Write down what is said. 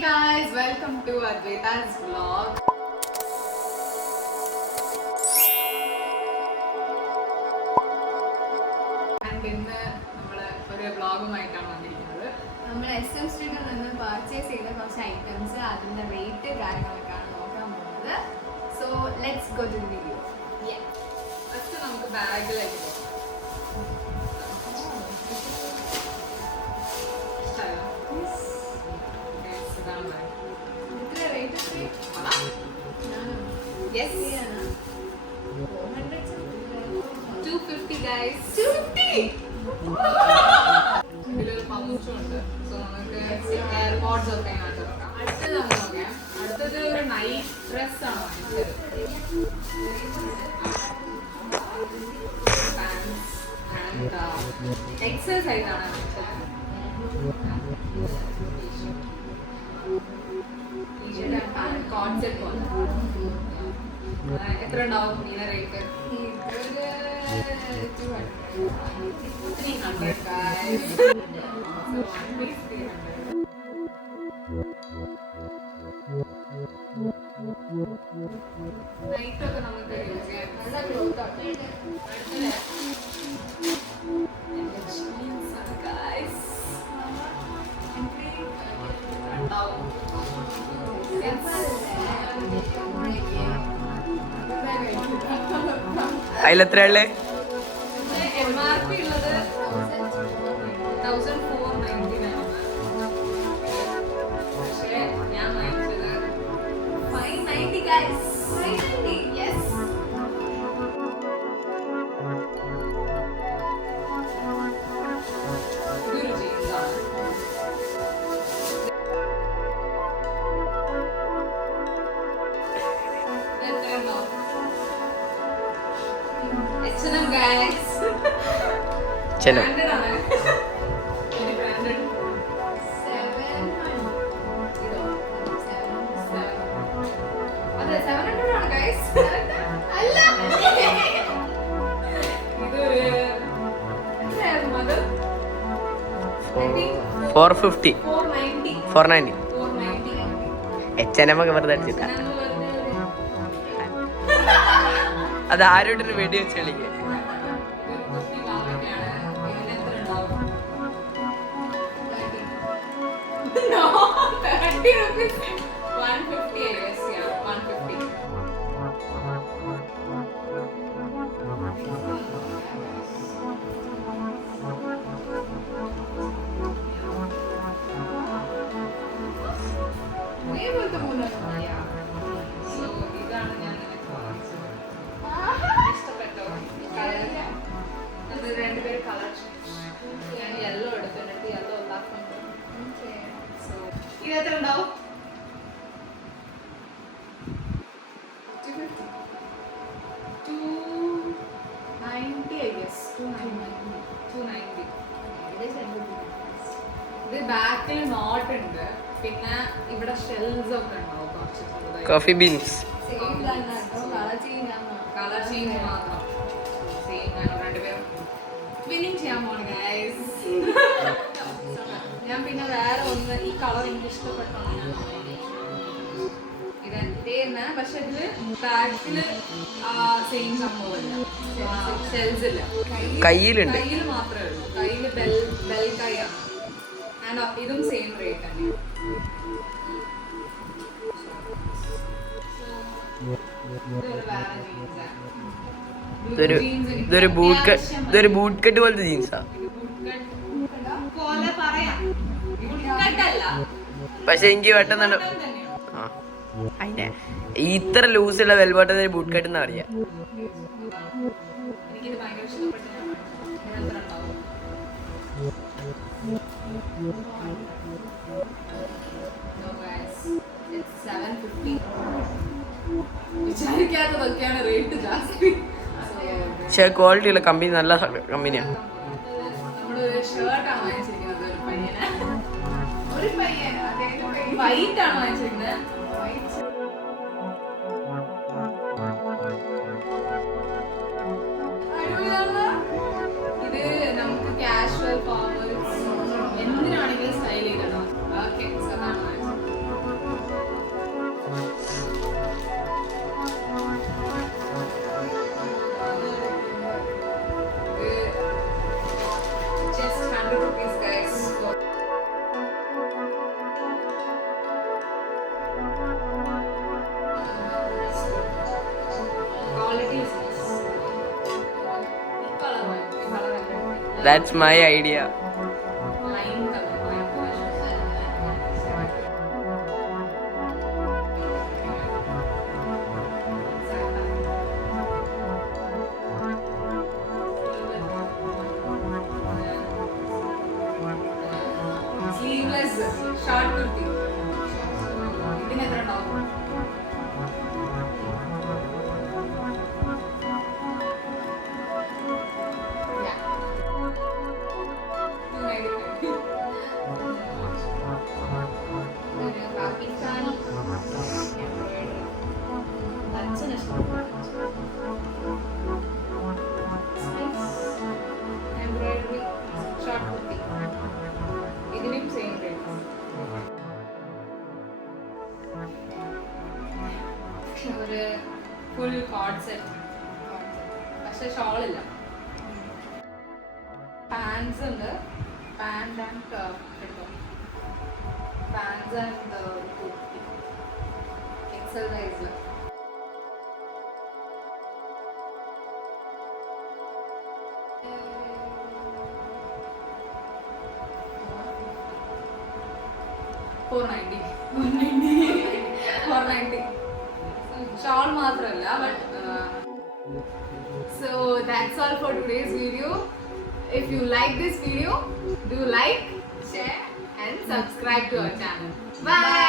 guys, welcome to Advaita's vlog. And ഇന്ന് നമ്മൾ ഒരു വ്ളോഗുമായിട്ടാണ് വന്നിരിക്കുന്നത്. നമ്മൾ SM സ്ട്രീറ്റിൽ നിന്ന് പർച്ചേസ് ചെയ്ത കുറച്ച് ഐറ്റംസ് അതിന്റെ റേറ്റ് കാര്യങ്ങളൊക്കെയാണ് നോക്കാൻ പോകുന്നത്. So let's go to the video. First നമുക്ക് ബാഗിലേക്ക് പോകാം. Yes. 250 guys. 250. ഇതിലൊരു പൗച്ചും ഉണ്ട്. സോ നമുക്ക് എയർപോർട്സ് ഒക്കെ അതിനകത്ത് വെക്കാം. അടുത്തത് നമുക്ക് നോക്കാം. അടുത്തത് ഒരു നൈറ്റ് ഡ്രസ് ആണ് വാങ്ങിച്ചത്. പാൻസ് ആൻഡ് എക്സൽ സൈസ് ആണ് വാങ്ങിച്ചത്. കോൺസെപ്റ്റ് പോലെ എത്ര ഉണ്ടാവും ഇതിന്റെ റേറ്റ്? 300 guys. നൈറ്റ് ഒക്കെ നമുക്ക് യൂസ് ചെയ്യാം. നല്ല ക്ലോത്ത് ആണ്. അതിലെത്രയുള്ളേ? MRP ഉള്ളത് 1499. പക്ഷേ ഞാൻ വാങ്ങിച്ചത് 590 guys. 590. Yes. ഇതൊരു ജീൻസ് ആണ്. H&M guys. ചെലോ Branded ആണ്. ഇത് branded. 700. അതെ 700 ആണ് guys. അല്ല. ഇതൊരു എത്രയായിരുന്നു അത്? I think 450 490. 490 490. H&M ഒക്കെ വെറുതെ അടിച്ചിട്ടാ. അത് ആരോട്ടൊരു വെടി വെച്ച് കളിക്കുക. No, 30 rupees. 150 I guess, yeah, 150. Yeah. So, ഇതാണ് ഞാൻ നിനക്ക് വാങ്ങിച്ചത്. ഇഷ്ടപ്പെട്ടോ? കളർ അത് രണ്ടുപേര് കളർ ഞാൻ യെല്ലോ എടുത്തിട്ട് യെല്ലോ ഉണ്ടാക്കുന്നുണ്ട്. സോ ഇത് എത്ര ഉണ്ടാവും? 290 I guess. 290. ഇത് ബാക്കിൽ നോട്ട് ഉണ്ട്, പിന്നെ ഇവിടെ ഷെൽസ് ഒക്കെ ഉണ്ടാവും കുറച്ച് ചെറുതായി. കോഫി ബീൻസ് കളർ ചേഞ്ച് മാത്രം. സെയിം ഞാൻ രണ്ടുപേരും ട്വിന്നിങ് ചെയ്യാൻ പോണ ഗൈസ്. ഞാൻ പിന്നെ വേറെ ഒന്ന് ഈ കളർ എനിക്ക് ഇഷ്ടപ്പെട്ടോണ്ട് ഞാൻ ഇത് ഇതേ തന്നെ, പക്ഷെ ഇതില് ബാക്കില് സെയിം സംഭവമില്ല, ഷെൽസ് ഇല്ല. കയ്യിലുണ്ട്. കയ്യിൽ മാത്രമേ ഉള്ളൂ. കയ്യില് ബെൽ കൈയാണ്. ആൻഡ് ഇതും സെയിം റേറ്റ് തന്നെയാണ്. ഇതൊരു ബൂട്ട് കട്ട് പോലത്തെ ജീൻസാ. പക്ഷെ എനിക്ക് പെട്ടെന്ന് അതിനെ ഇത്ര ലൂസുള്ള വെൽബോട്ട ബൂട്ട് കട്ട് എന്നാ പറയാ. വിചാരിക്കാത്തതൊക്കെയാണ് റേറ്റ് ജാസ്തി. പക്ഷെ ക്വാളിറ്റി ഉള്ള കമ്പനി നല്ല കമ്പനിയാണ്. നമ്മളൊരു ഷർട്ടാണ് വാങ്ങിച്ചിരിക്കുന്നത് ഒരു പയ്യന്. വൈറ്റ് ആണ് വാങ്ങിച്ചിരിക്കുന്നത്. ഇത് നമുക്ക് കാഷ്വൽ ഫോർമൽ എന്തിനാണെങ്കിലും സ്റ്റൈൽ ചെയ്തിടാം. ഓക്കെ, അതാണ് വാങ്ങിച്ചത്. That's my idea. Lime colour sleeveless short kurti. ഇതിന് എത്ര ഉണ്ടാവും? ഒരു പാകിസ്ഥാനി എംബ്രോയിഡറി ഷോർട്ട് കുർത്തി. ഇതിനും സെയിം റേറ്റ്. ഒരു ഫുൾ കോഡ് സെറ്റ്, പക്ഷെ ഷോളില്ല. പാൻസ് ഉണ്ട്, പാൻറ് ആൻഡ് എടുത്തോ, പാൻസ് ആൻഡ് കുർത്തി എക്സൽ സൈസിൽ. ഷോൾ മാത്രമല്ല but. So that's all for today's video. If you like this video, do like, share and subscribe to our channel. Bye.